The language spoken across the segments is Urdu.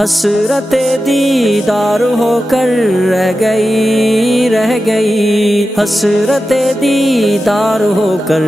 حسرت دیدار ہو کر رہ گئی رہ گئی، حسرت دیدار ہو کر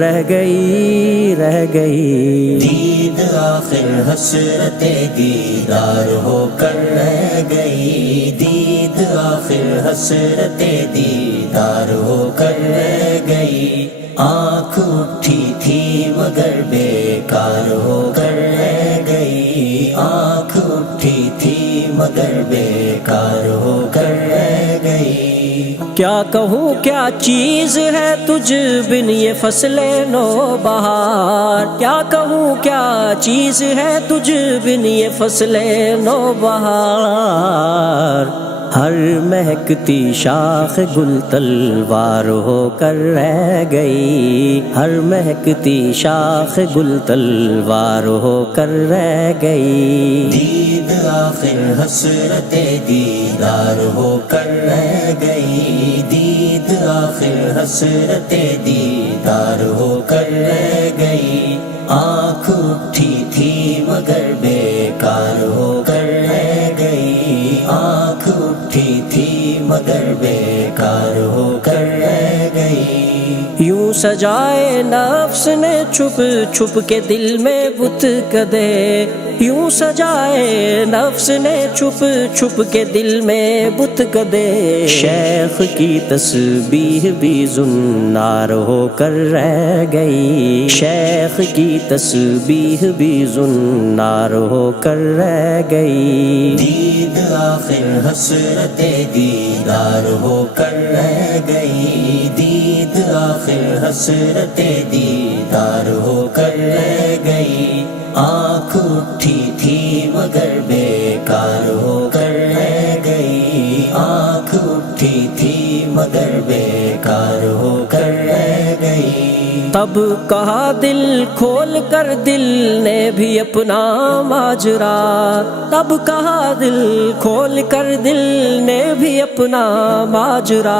رہ گئی رہ گئی، دید آخر حسرت دیدار ہو کر رہ گئی، دید آخر حسرت دیدار ہو کر رہ گئی، آنکھ اٹھی تھی مگر بیکار ہو کر رہ گئی، آنکھ اٹھی تھی مگر بیکار ہو کر رہ گئی۔ کیا کہوں کیا چیز ہے تجھ بن یہ فصل نو بہار، کیا کہوں کیا چیز ہے تجھ بن یہ فصل نو بہار، ہر مہکتی شاخ گل تلوار ہو کر رہ گئی، ہر مہکتی شاخ گل تلوار ہو کر رہ گئی، دید آخر حسرت دیدار ہو کر رہ گئی، دید آخر حسرت دیدار ہو کر رہ گئی، آنکھ اٹھی تھی مگر بیکار ہو کر رہ گئی، آنکھ اٹھی تھی مگر بیکار ہو کر رہ گئی۔ یوں سجائے نفس نے چھپ چھپ کے دل میں بت کدے، یوں سجائے نفس نے چھپ چھپ کے دل میں بت کدے، شیخ کی تسبیح بھی زنار ہو کر رہ گئی، شیخ کی تسبیح بھی زنار ہو کر رہ گئی، دید آخر حسرت دیدار ہو کر رہ گئی، دید آخر حسرت دیدار ہو کر رہ گئی، آنکھ اٹھی تھی مگر بیکار ہو کر رہ گئی، آنکھ اٹھی تھی مگر بیکار ہو کر رہ گئی۔ تب کہا دل کھول کر دل نے بھی اپنا ماجرا، تب کہا دل کھول کر دل نے بھی اپنا ماجرا،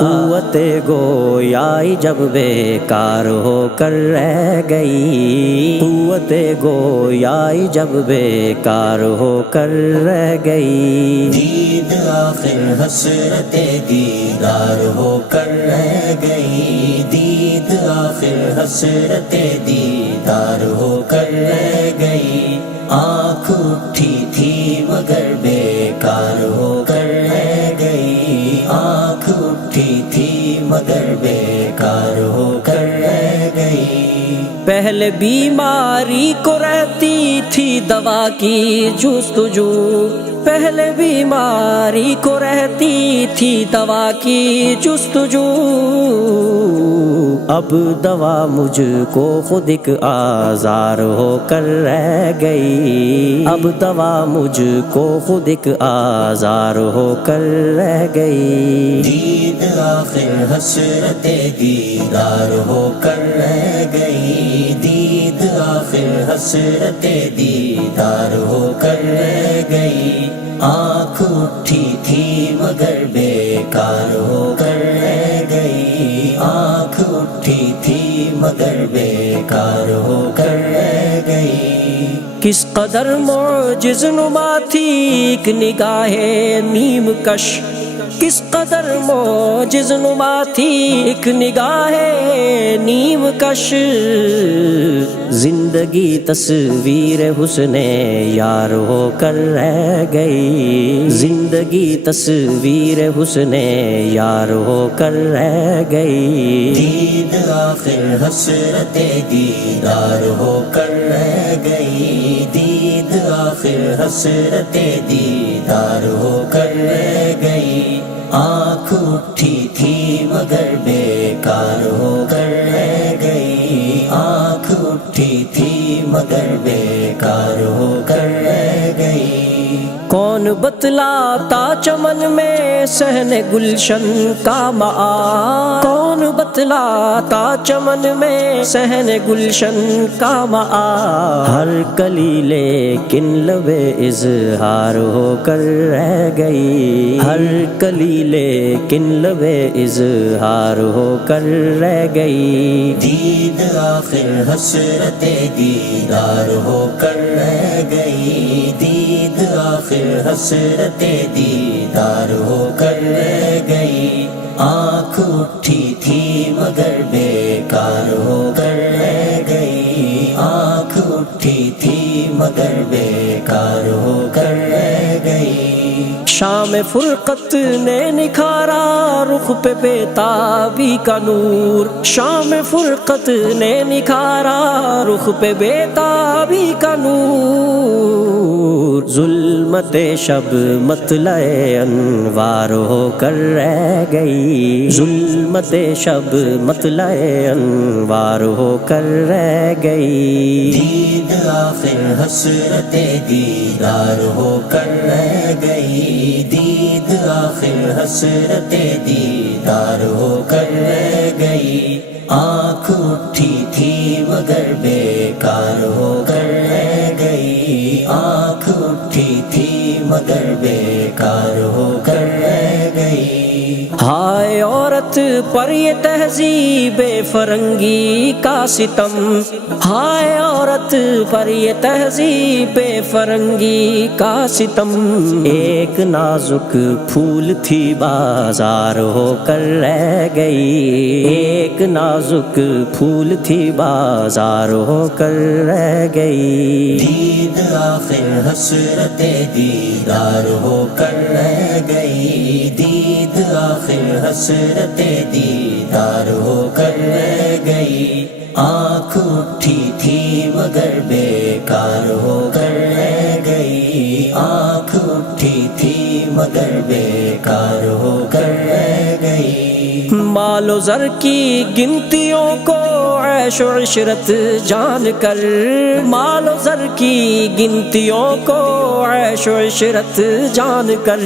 قوت گویائی جب بیکار ہو کر رہ گئی، قوت گویائی جب بیکار ہو کر رہ گئی، دید آخر حسرت دیدار ہو کر رہ گئی، دید آخر حسرت دیدار ہو کر رہ گئی، آنکھ اٹھی تھی مگر بیکار ہو کر رہ گئی، آنکھ اٹھی تھی مگر بیکار ہو کر رہ گئی۔ پہلے بیماری کو رہتی تھی دوا کی جستجو، پہلے بیماری کو رہتی تھی دوا کی جستجو، اب دوا مجھ کو خود ایک آزار ہو کر رہ گئی، اب دوا مجھ کو خود ایک آزار ہو کر رہ گئی، دید آخر حسرت دیدار ہو کر رہ گئی، دید آخر حسرت دیدار ہو کر رہ گئی، آنکھ اٹھی تھی مگر بیکار ہو کر رہ گئی، آنکھ اٹھی تھی مگر بیکار ہو کر رہ گئی۔ کس قدر معجز نما تھی ایک نگاہ نیم کش، کس قدر معجز نما تھی ایک نگاہ نیم کش، زندگی تصویر حسن یار ہو کر رہ گئی، زندگی تصویر حسن یار ہو کر رہ گئی، دید آخر حسرت دیدار ہو کر رہ گئی، دید آخر حسرت دیدار ہو کر رہ گئی، آنکھ اٹھی تھی مگر بیکار ہو کر رہ گئی، آنکھ اٹھی تھی مگر بیکار ہو کر رہ گئی۔ کون بتلاتا چمن میں صحن گلشن کا معاد، کون بتلاتا چمن میں صحن گلشن کا معاد، ہر کلی لیکن لب اظہار ہو کر رہ گئی، ہر کلی لیکن لب اظہار ہو کر رہ گئی، دید آخر حسرت دیدار ہو کر رہ گئی، دید آخر حسرت دیدار ہو کر رہ گئی، آنکھ اٹھی تھی مگر بیکار ہو کر رہ گئی، آنکھ اٹھی تھی مگر بیکار ہو کر رہ گئی۔ شام فرقت نے نکھارا رخ پہ بیتابی کا نور، شام فرقت نے نکھارا رخ پہ بیتابی کا نور، ظلمت شب مطلع انوار ہو کر رہ گئی، ظلمت شب مطلع انوار ہو کر رہ گئی۔ دید آخر حسرت دیدار ہو کر رہ گئی، دید آخر حسرت دیدار ہو کر رہ گئی، آنکھ اٹھی تھی مگر بیکار ہو کر رہ گئی، آنکھ اٹھی تھی مگر بیکار ہو کر رہ گئی۔ ہائے عورت پر یہ تہذیب فرنگی کا ستم، ہائے عورت پر یہ تہذیب فرنگی کا ستم، ایک نازک پھول تھی بازار ہو کر رہ گئی، ایک نازک پھول تھی بازار ہو کر رہ گئی۔ دید آخر حسرت دیدار ہو کر رہ گئی، دید آخر حسرت دیدار ہو کر رہ گئی، آنکھ اٹھی تھی مگر بیکار ہو کر رہ گئی، آنکھ اٹھی تھی مگر بیکار ہو کر رہ گئی۔ مال و زر کی گنتیوں کو عیش و عشرت جان کر، مال و زر کی گنتیوں کو عیش و عشرت جان کر،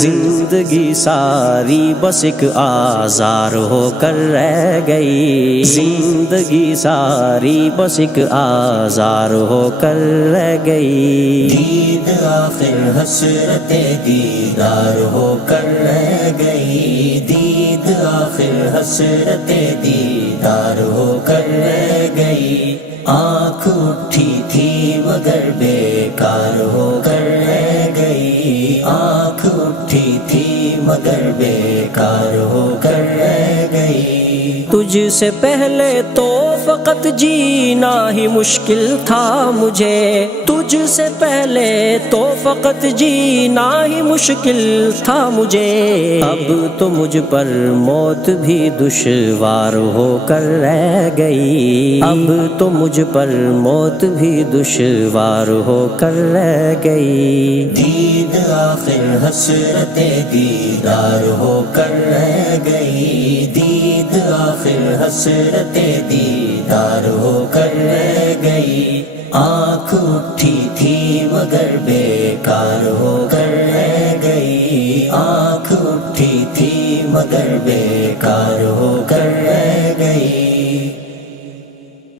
زندگی ساری بس ایک آزار ہو کر رہ گئی، زندگی ساری بس ایک آزار ہو کر رہ گئی۔ دید آخر حسرت دیدار ہو کر رہ گئی، دید آخر حسرت دیدار ہو کر رہ گئی، آنکھ اٹھی تھی مگر بیکار ہو کر رہ گئی، آنکھ اٹھی تھی مگر بیکار ہو کر رہ گئی۔ تجھ سے پہلے تو فقط جینا ہی مشکل تھا مجھے، تجھ سے پہلے تو فقط جینا ہی مشکل تھا مجھے، اب تو مجھ پر موت بھی دشوار ہو کر رہ گئی، اب تو مجھ پر موت بھی دشوار ہو کر رہ گئی۔ دید آخر حسرت دیدار ہو کر رہ گئی، دید آخر حسرت دیدار ہو کر رہ گئی، آنکھ اٹھی تھی مگر بیکار ہو کر رہ گئی، آنکھ اٹھی تھی مگر بیکار ہو کر رہ گئی۔